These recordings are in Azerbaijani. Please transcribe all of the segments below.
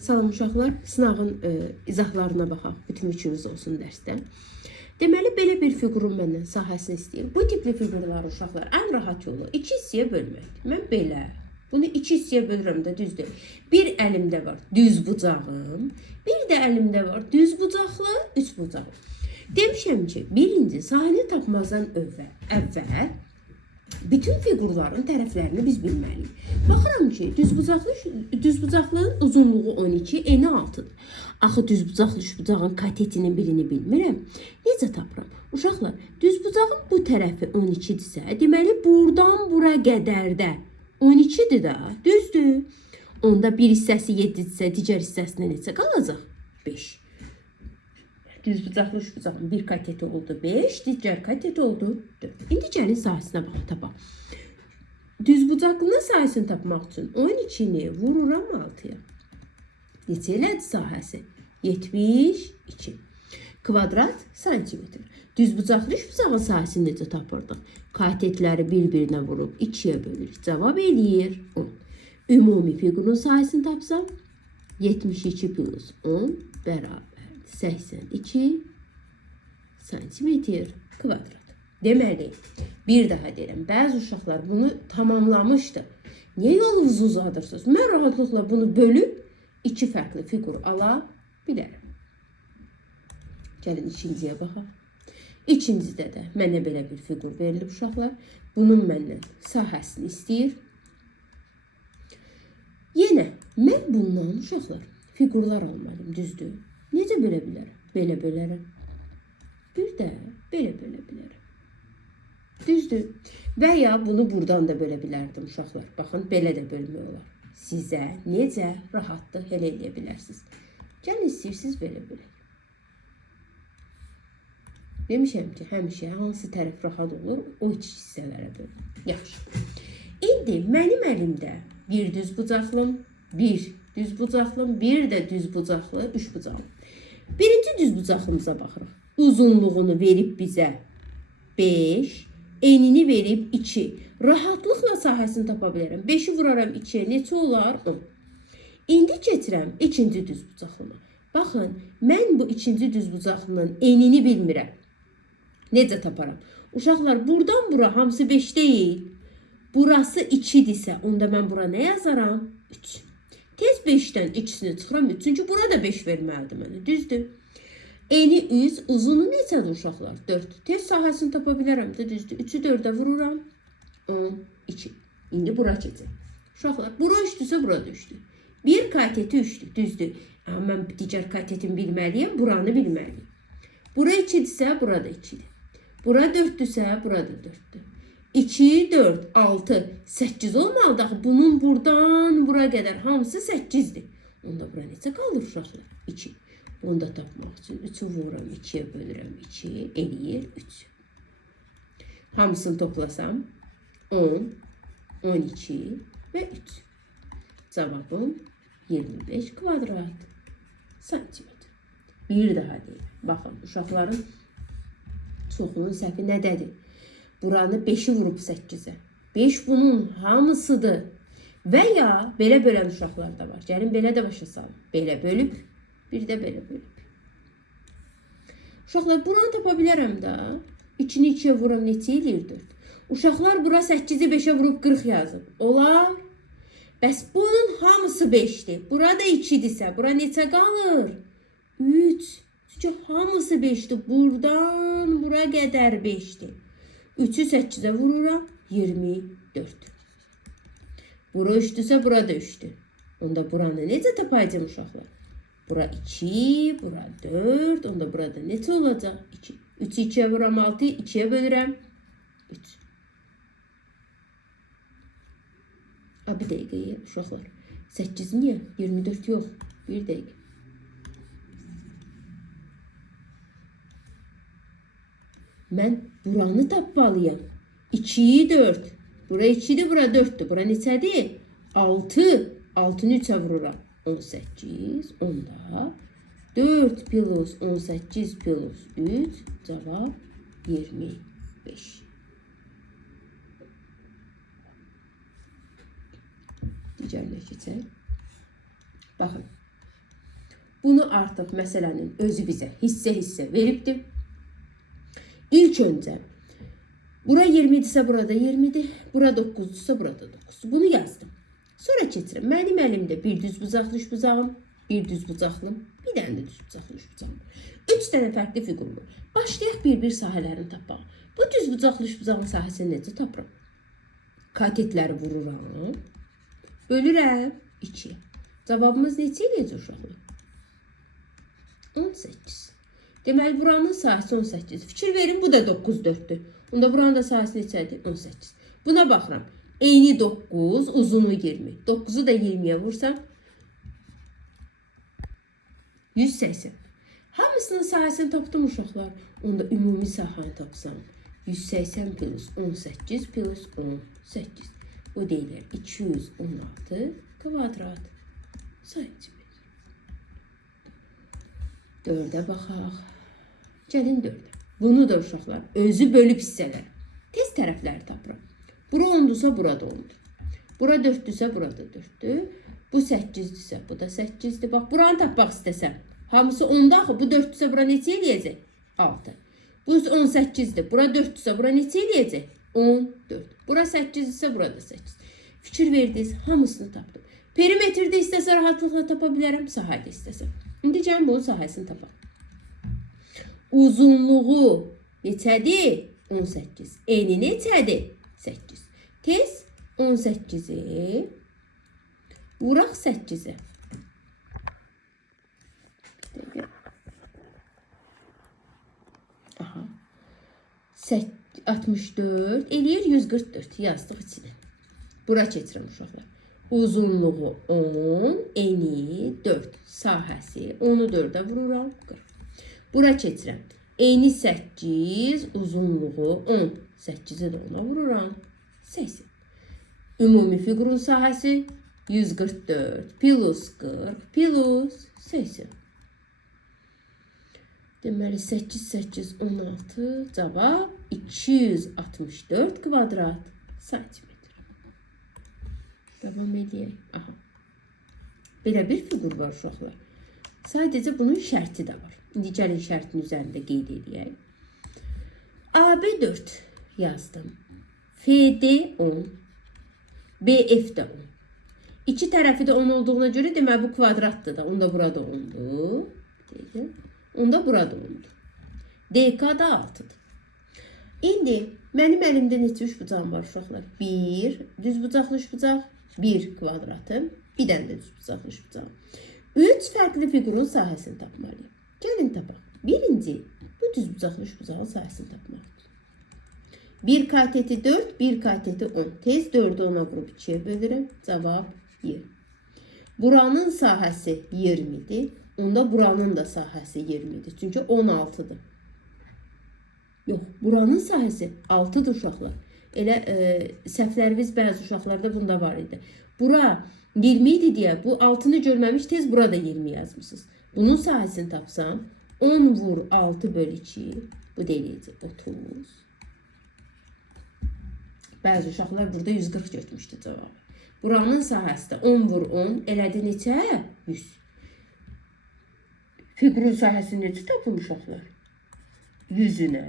Salam uşaqlar, sınavın izahlarına baxaq. Bütün üçümüz olsun dərsdə. Deməli, belə bir fiqurun məndən sahəsini istəyir. Bu tipli fiqurlar uşaqlar ən rahat yolu 2 hissəyə bölməkdir. Mən belə, bunu 2 hissəyə bölürəm də düzdür. Bir əlimdə var düz bucağım, bir də əlimdə var düz bucaqlı, üç bucaqlı. Demişəm ki, birinci sahəni tapmazdan əvvəl bütün fiqurların tərəflərini biz bilməliyik. Baxıram ki, düzbucaqlının uzunluğu 12, eni 6-dır. Axı düzbucaqlı üçbucağın katetinin birini bilmirəm. Necə tapıram? Uşaqlar, düzbucağın bu tərəfi 12-dirsə, deməli buradan bura qədər də 12-dir də, düzdür. Onda bir hissəsi 7-dirsə, digər hissəsində neçə qalacaq? 5. Düzbucaqlı üçbucağın bir kateti oldu 5, digər kateti oldu 4. İndi gəlin sahəsinə baxın, tapaq. Düzbucaqlının sahəsini tapmaq üçün 12-ni vururam 6-ya. Neçə elədi sahəsi? 72. Kvadrat santimetr. Düzbucaqlı üçbucağın sahəsini necə tapırdıq? Katetləri bir-birinə vurub 2-yə bölürük. Cavab eləyir 10. Ümumi fiqurun sahəsini tapsam 72 plus 10 bərabər 82 santimetr kvadrat. Deməli, bir daha deyirəm, bəzi uşaqlar bunu tamamlamışdı. Niyə yolunuzu uzadırsınız? Mən rahatlıqla bunu bölüb 2 fərqli fiqur ala bilərəm. Gəlin ikinciyə baxaq. İkincidə də mənə belə bir fiqur verilib uşaqlar. Bunun məndən sahəsini istəyir. Yenə mən bundan uşaqlar fiqurlar almalıyım, düzdür. Necə bölə bilərəm? Belə bölərəm. Bir də belə bölə bilərəm. Düzdür. Və ya bunu buradan da bölə bilərdim uşaqlar. Baxın, belə də bölmək olar. Sizə necə rahatdır, elə eləyə bilərsiniz. Gəlin istəyirsiniz belə bölək. Demişəm ki, həmişə hansı tərəf rahat olur, o iki hissələrə bölün. Yaxşı. İndi mənim əlimdə bir düz bucaqlım, bir düz bucaqlım, bir də düz bucaqlı, üç bucaqlı. Birinci düz bucaqlımıza baxırıq. Uzunluğunu verib bizə 5, enini verib 2. Rahatlıqla sahəsini tapa bilərəm. 5-i vuraram 2-yə, neçə olar? 10. İndi keçirəm ikinci düz bucaqlıma. Baxın, mən bu ikinci düz bucaqlının enini bilmirəm. Necə taparam? Uşaqlar, buradan bura hamısı 5 deyil. Burası 2-dirsə, onda mən bura nə yazaram? 3. Tez 5-dən ikisini çıxıram 3. Çünki burada 5 verməlidir mənə, düzdür. Eni 3, uzunu neçədir uşaqlar? 4. Tez sahəsini tapa bilərəm də, düzdür. 3-ü 4-ə vururam. 12. İndi bura keçir. Uşaqlar, bura 3-dürsə, bura da 3-dür. Bir kateti 3-dür, düzdür. Amma mən digər katetini bilməliyəm, buranı bilməliyəm. Bura 2-dirsə, bura da 2-dir. Bura 4-dürsə, bura da 4-dür. 2, 4, 6, 8 olmalıdır. Bunun buradan bura qədər hamısı 8-dir. Onda bura necə qalır uşaqlar? 2. Bunu da tapmaq üçün 3-ü vururam, 2-yə bölürəm, 2 eləyir 3. Hamısını toplasam 10, 12 və 3. Cavabım 25 kvadrat santimetr. Bir daha deyim. Baxın, uşaqların çoxunun səhvi nədədir? Buranı 5-i vurub 8-ə. 5 bunun hamısıdır. Və ya belə bölən uşaqlar da var. Gəlin belə də başa salın. Belə bölüb, bir də belə bölüb. Uşaqlar, buranı tapa bilərəm də. 2-ni 2-yə vuram, neçə eləyir 4. Uşaqlar, bura 8-i 5-ə vurub 40 yazıb. Olar. Bəs bunun hamısı 5-dir. Burada 2-dirsə, bura neçə qalır? 3. Çünki hamısı 5-dir. Buradan bura qədər 5-dir. 3-ü 8-ə vururam, 24. Bura 3-dürsə, bura da 3-dür. Onda buranı necə tapayacam uşaqlar? Bura 2, bura 4, onda burada neçə olacaq? 2. 3-ü 2-yə vuram, 6-yı 2-yə bölürəm, 3. Bir dəqiqəyə uşaqlar. 8 niyə? 24 yox. Bir dəqiqə. Mən buranı tapmalıyam. 2, 4. Bura 2-dir, bura 4-dür. Bura neçədir? 6. 6-nı 3-ə vururam. 18. Onda 4 plus 18 plus 3. Cavab 25. Digərinə keçək. Baxın. Bunu artıq məsələnin özü bizə hissə veribdir. İlk öncə bura 20-dirsə burada 20-dir, bura 9-dursa burada 9-dur. Bunu yazdım. Sonra keçirəm. Mənim əlimdə bir düz bucaqlı üçbucağım, bir düz bucaqlım, bir dənə də düz bucaqlı üçbucağım. 3 dənə fərqli fiqur var. Başlayaq bir-bir sahələrini tapmağa. Bu düz bucaqlı üçbucağın sahəsini necə tapıram? Katetləri vururam. Bölürəm 2-yə. Cavabımız neçə eləyəcək uşaqlar? 18. Deməli, buranın sahəsi 18. Fikir verin, bu da 9 4'dür. Onda buranın da sahəsi neçədir? 18. Buna baxıram. Eni 9, uzunu 20. 9'u da 20'ye vursam 180. Hamısının sahəsini tapdım uşaqlar. Onda ümumi sahəni tapsam 180 plus 18 plus 18. Bu deyilir 216 kvadrat santimetr. 4'ə baxaq. Gəlin 4'ə. Bunu da uşaqlar özü bölüb hissələr. Tez tərəfləri tapıram. Bura 10'dursa burada 10'dur. Bura 4'dürsə burada 4'dür. Bu 8'dirsə bu da 8'dir. Bax, buranı tapmaq istəsəm. Hamısı 10'da axı. Bu 4'dürsə bura neçə eləyəcək? 6. Bu 18'dir. Bura 4'dürsə bura neçə eləyəcək? 14. Bura 8'dirsə burada 8. Fikir verdiniz, hamısını tapdım. Perimetrdə istəsə rahatlıqla tapa bilərəm, sahədə istəsəm. İndi gəlin bunun sahəsini tapaq. Uzunluğu neçədir? 18. Eni neçədir? 8. Tez 18'i vuraq 8'e. Aha. 64 eləyir 144. Yazdıq içine. Bura keçirəm uşaqlar. Uzunluğu 10, eni 4. Sahəsi 10'u 4'ə vururam 40. Bura keçirəm. Eni 8, uzunluğu 10. 8'i də ona vururam 80. Ümumi fiqurun sahəsi 144 plus 40 plus 80. Deməli 8, 8, 16 cavab 264 kvadrat santimetr. Devam edeyim. Aha. Belə bir fiqur var uşaqlar. Sadəcə bunun şərti də var. İndi gəlin şərtin üzərində qeyd edəyək. AB 4 yazdım. FD 10. BF də 10. İki tərəfi də 10 olduğuna görə deməli bu kvadratdır da. Onda burada 10'dur. Onda burada 10'dur. DK da 6'dır. İndi mənim əlimdə neçə üçbucağım var uşaqlar? 1 düz bucaqlı üçbucaq, 1 kvadratım, bir dənə də düz bucaqlı üçbucağım. 3 fərqli fiqurun sahəsini tapmalıyım. Gəlin tapaq. Birinci, bu düz bucaqlı üçbucağın sahəsini tapmalıdır. 1 kateti 4, 1 kateti 10. Tez 4'ü 10'a vurub 2'ye bölürəm. Cavab 20. Buranın sahəsi 20'dir. Onda buranın da sahəsi 20'dir. Çünki 16'dır. Yox, buranın sahəsi 6'dır uşaqlar. Elə səhvlərimiz bəzi uşaqlarda bunda var idi. Bura 20 idi deyə bu 6'nı görməmiş tez burada 20 yazmışsınız. Bunun sahəsini tapsam 10 vur 6 bölü 2 bu deyiləcək 30. Bəzi uşaqlar burada 140 götürmüşdü cavabı. Buranın sahəsi də 10 vur 10 elədi neçə? 100. Fiqurun sahəsini necə tapın uşaqlar? 100'ünə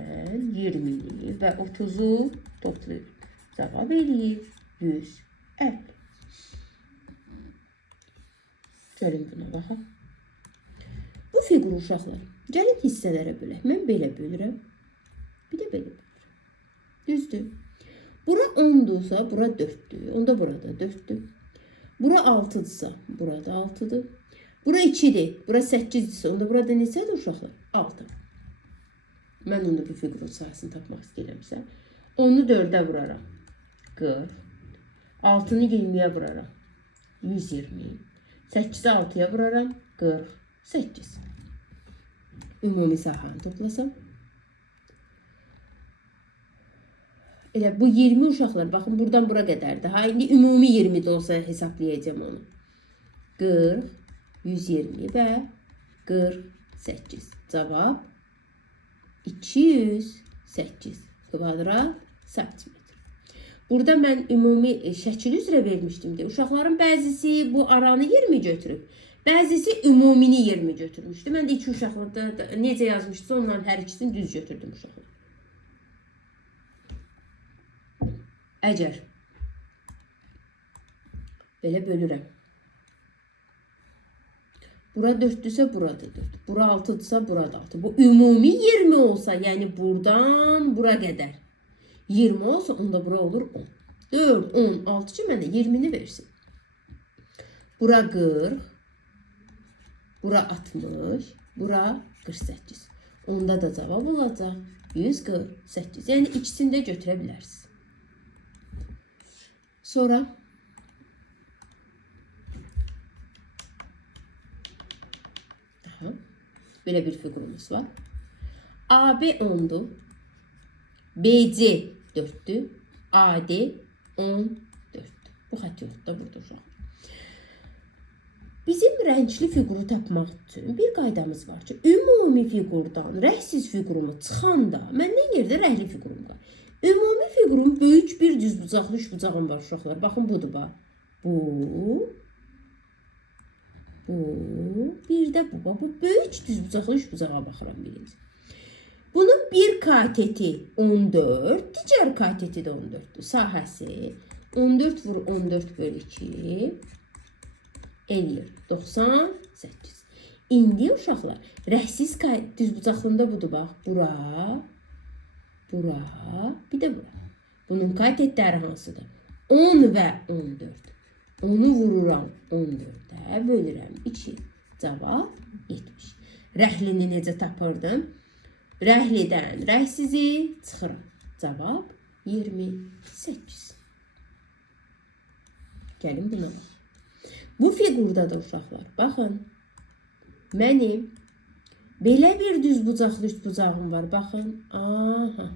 20'ni və 30'u toplayır. Cavab eləyir 150. Gəlin buna baxaq. Bu fiquru uşaqlar, gəlin hissələrə bölək. Mən belə bölürəm. Bir də belə bölürəm. Düzdür. Bura 10'dursa, bura 4'dür. Onda burada 4'dür. Bura 6'dırsa, burada 6'dır. Bura 2'dir. Bura 8'dirsə, onda burada neçədir uşaqlar? 6. Mən onda bu fiqurun sahəsini tapmaq istəyirəmsə, 10'u 4'ə vuraram. 40. 6'nı 20'ye vuraram. 120. 8'i 6'ya vuraram. 48. Ümumi sahəni toplasam. Elə bu 20 uşaqlar, baxın buradan bura qədərdir. Ha, indi ümumi 20 də olsa hesablayacağım onu. 40, 120 və 48. Cavab 208 kvadrat santimetr. Burada mən ümumi şəkil üzrə vermişdim de. Uşaqların bəzisi bu aranı 20 götürüb. Bəzisi ümumini 20 götürmüşdü. Mən də iki uşaqlıqda necə yazmışdı, onların hər ikisini düz götürdüm uşaqlar. Əgər belə bölürəm. Bura 4-dürsə, burada 4. Bura 6-dırsa, burada 6. Bu ümumi 20 olsa, yəni buradan bura qədər 20 olsa, onda bura olur 10. 4, 10, 6 ki, mənə 20-ni versin. Bura 40, bura 60, bura 48. Onda da cavab olacaq 148. Yəni ikisini də götürə bilərsiniz. Sonra belə bir fiqurumuz var. AB 10'dur. BC 4'dür. AD 14'dür. Bu xətt yoxdur da burada uşaq. Bizim rəngli fiquru tapmaq üçün bir qaydamız var ki, ümumi fiqurdan rəngsiz fiqurumu çıxanda məndən yerdə rəngli fiqurum var. Ümumi fiqurun böyük bir düzbucaqlı üçbucağım var uşaqlar. Baxın budur bax. Bu. Bir də bu. Bu böyük düzbucaqlı üçbucağa baxıram birinci. Bunun bir kateti 14, digər kateti də 14'dür. Sahəsi 14 vur 14 bölü 2 eləyir 98. İndi uşaqlar rəngsiz düzbucaqlında budur bax. Bura, bir də bura. Bunun katetləri hansıdır? 10 və 14. Onu vururam 14'ə, bölürəm 2. Cavab 70. Rəhlini necə tapırdım? Rəhlidən rəhsizi çıxıram. Cavab 28. Gəlin buna bax. Bu fiqurda da uşaqlar, baxın. Mənim belə bir düzbucaqlı üçbucağım var. Baxın. Aha.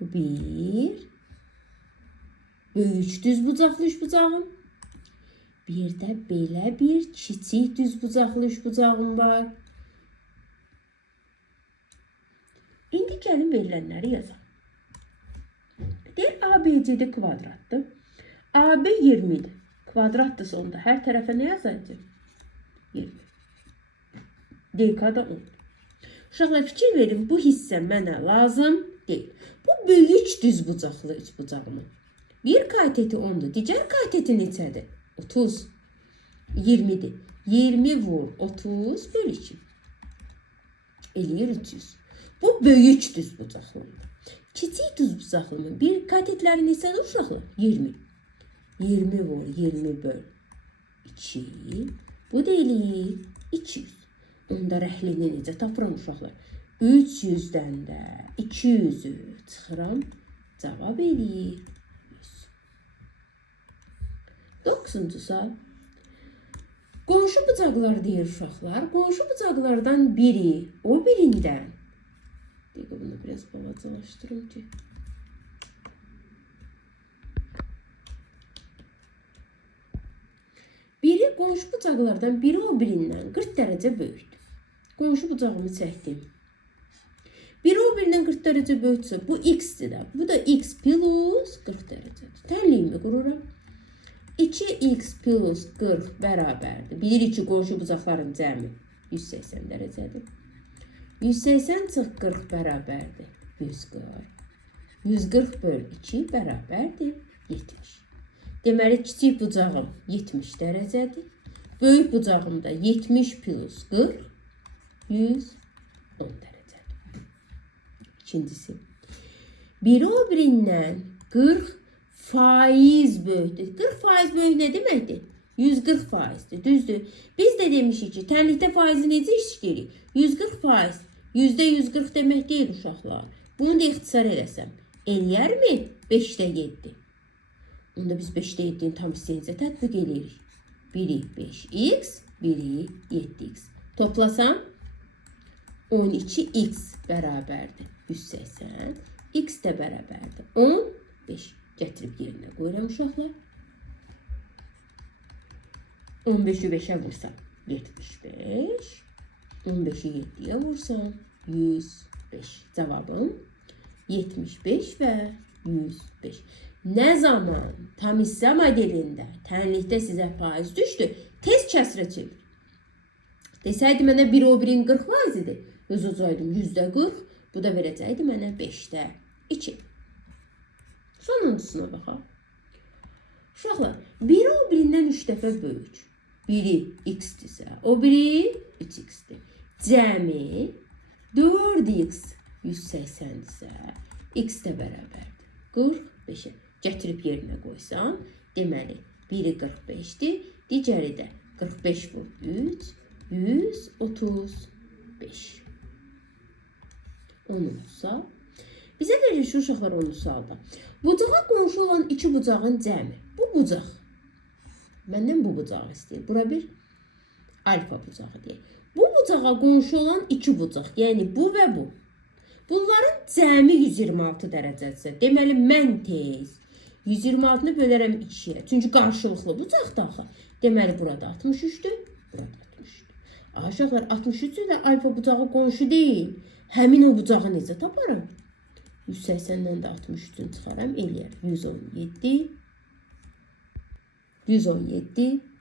Bu bir. Böyük düzbucaqlı üçbucağım. Bir də belə bir kiçik düzbucaqlı üçbucağım var. İndi gəlin verilənləri yazaq. Deyir, ABC'de kvadratdır. AB 20'dir. Kvadrattırsa onda hər tərəfə nə yazacaq? 20. DK-da 10. Uşaqlar fikir verin, bu hissə mənə lazım deyil. Bu böyük düzbucaqlı üçbucağımı. Bir kateti 10'dur. Digər kateti neçədir? 30. 20'dir. 20 vur 30 bölü 2. Eləyir 300. Bu böyük düzbucaqlıdır. Kiçik düzbucaqlının bir katetləri neçədir uşaqlar? 20. 20 vur 20 böl 2. Bu da eləyir 200. Onda rəhlini necə tapıram uşaqlar? 300'dən də 200'ü çıxıram. Cavab eləyir 100. 9-cu sual. Qonşu bucaqlar deyir uşaqlar. Qonşu bucaqlardan biri o birindən. Bunu biraz balacalaşdırım ki. Biri qonşu bucaqlardan biri o birindən 40 dərəcə böyükdür. Qonşu bucağımı çəkdim. Biri o birindən 40 dərəcə böyükdürsə bu x'dir də. Bu da x plus 40 dərəcədir. Tənliyimi qururam. 2x plus 40 bərabərdir. Bilirik ki, qonşu bucaqların cəmi 180 dərəcədir. 180 çıx 40 bərabərdir. 140. 140 böl 2 bərabərdir 70. Deməli, kiçik bucağım 70 dərəcədir. Böyük bucağım da 70 plus 40 110 dərəcədir. İkincisi. Biri o birindən 40 faiz böyükdür. 40 faiz böyük nə deməkdir? 140 faizdir. Düzdür. Biz də demişik ki, tənlikdə faizi necə işləyirik? 140 faiz. %140 demək deyil uşaqlar. Bunu da ixtisar eləsəm. Eləyərmi? 5'də 7. Onda biz 5'də 7'nin tam hissənicə tətbiq eləyirik. Biri 5x, biri 7x. Toplasam 12x bərabərdir 180. X də bərabərdir 15. Gətirib yerinə qoyuram uşaqlar. 15'i 5'ə vursam 75. 15'i 7'ye vursam 105. Cevabım 75 ve 105. Nə zaman tam hissə modelində tənlikdə sizə faiz düşdü, tez kəsrə çevir. Desəydi mənə 1 o 1-in 40%-dir, yazacaqdım %40, bu da verəcəkdi mənə 5/2. Sonuncusuna baxaq. Uşaqlar, 1 o 1-dən 3 dəfə böyük. Biri x-dirsə, o biri 3x-dir. Cəmi 4x 180-dirsə, x də bərabərdir 45-ə. Gətirib yerinə qoysan, deməli, biri 45-dir, digəri də 45 vur 3, 135. 10-sa, bizə verilir şu uşaqlar 10-cu halda. Bucağa qonşu olan iki bucağın cəmi. Bu bucaq. Məndən bu bucağı istəyir. Bura bir alfa bucağı deyək. Bu bucağa qonşu olan iki bucaq. Yəni bu və bu. Bunların cəmi 126 dərəcədirsə, deməli mən tez 126-nı bölərəm 2-yə. Çünki qarşılıqlı bucaqdır axı. Deməli burada 63-dür, burada 63-dür. Uşaqlar 63 ilə alfa bucağı qonşu deyil. Həmin o bucağı necə taparam? 180-dən də 63-ün çıxaram, eləyər 117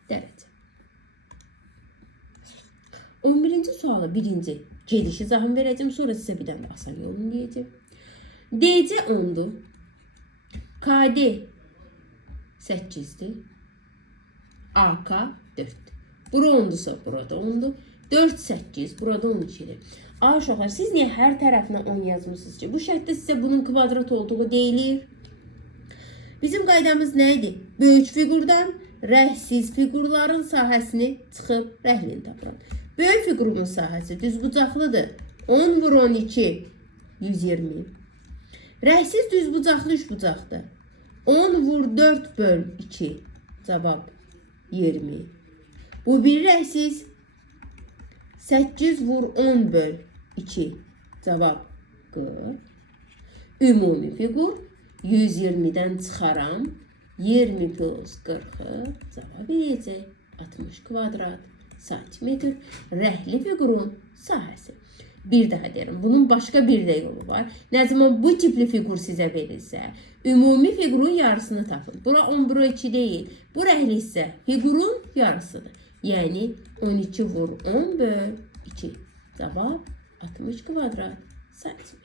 dərəcə. 11-ci suala birinci gediş izahını verəcəm, sonra sizə bir dənə asan yolunu deyəcəm. DC 10-dur. KD 8-dir. AK 4-dür. Bura 10-dursa, burada 10-dur. 4, 8, burada 12-dir. Uşaqlar, siz niyə hər tərəfinə 10 yazmışsınız ki? Bu şərtdə sizə bunun kvadrat olduğu deyilir. Bizim qaydamız nə idi? Böyük fiqurdan rəhsiz fiqurların sahəsini çıxıb rəhlini tapıram. Böyük fiqurun sahəsi düzbucaqlıdır. 10 vur 12, 120. Rəhsiz düzbucaqlı üçbucaqdır. 10 vur 4 böl 2, cavab 20. Bu bir rəhsiz. 8 vur 10 böl 2, cavab 40. Ümumi fiqur 120-dən çıxaram. 20 plus 40-ı cavab edəcək 60 kvadrat santimetr. Rəhli fiqurun sahəsi. Bir daha deyirəm, bunun başqa bir də yolu var. Nə zaman bu tipli fiqur sizə verilsə, ümumi fiqurun yarısını tapın. Bura 10 bura 2 deyil. Bu rəhli isə fiqurun yarısıdır. Yəni 12 vur 10 böl 2. Cavab 60 kvadrat santimetr.